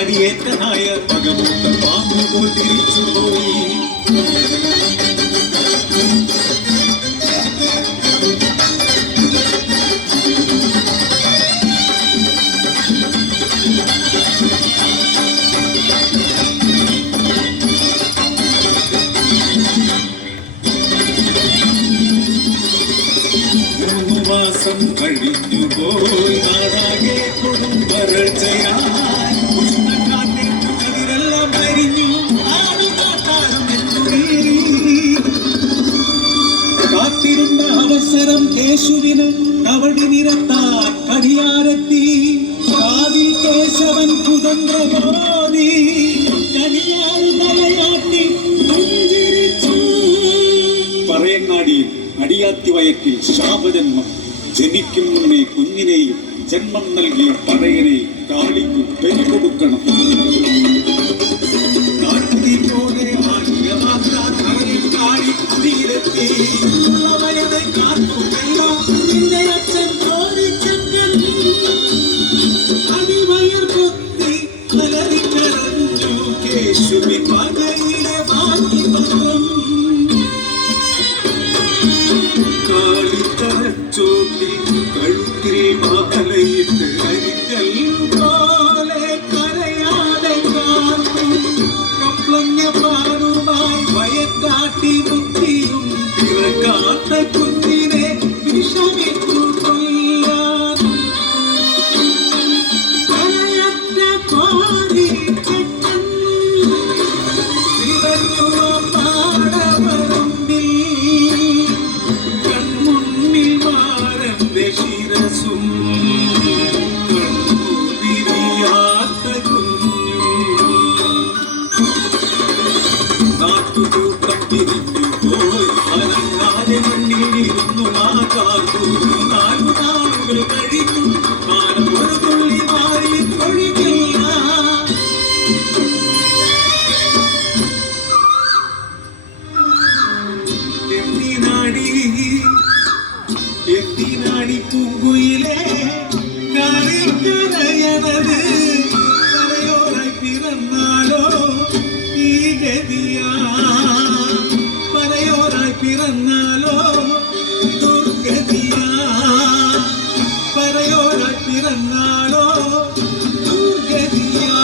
അടിയേറ്റനായ പകമൂത്ത പാമ്പുകൾ തിരിച്ചുപോയി. മാസം കഴിഞ്ഞുപോയി നാടാകെ കൊടും വരൾച്ചയായി. കാത്തിരുന്ന അവസരം യേശുവിന് കവടി നിരത്താൻ കടിയാരെത്തി. കാതിൽ കേശവൻ കുതന്ത്രമോദി കടിയാൽ തലയാട്ടി പുഞ്ചിരിച്ചു. പറയങ്ങാടിയിൽ അടിയാത്തി വയറ്റിൽ ശാപജന്മം ജനിക്കും മുന്നേ കുഞ്ഞിനെയും ജന്മം നൽകിയ പറയനെ കാളിക്ക് ബലി കൊടുക്കണം. കഴുത്തിൽ മാലയിട്ട് അരിക്കൽ പോലെ കരയാതെ കപ്ലങ്ങ പാടുമായി വയക്കാട്ടി ബുദ്ധിയും പിറക്കാത്ത കുഞ്ഞിനെ വിഷമിച്ചു കൊല്ലാൻ കരയറ്റ കോരി നാട്ടുകൂട്ടം തിരിഞ്ഞു പോയി അനങ്ങാതെ മണ്ണിലിരുന്നു മാതാക്കു. 4 നാളുകൾ കഴിഞ്ഞു മാനം ഒരു തുള്ളി മാറി ഒഴുകില്ല. എന്തിനാടി പൂങ്കുയിലെ കരയണത്? കരയോരായി പിറന്നാലോ ഈ ഗതിയാ. പറയോരായി പിറന്നാലോ ദുർഗതിയാ. പറയോരായി പിറന്നാലോ ദുർഗതിയാ.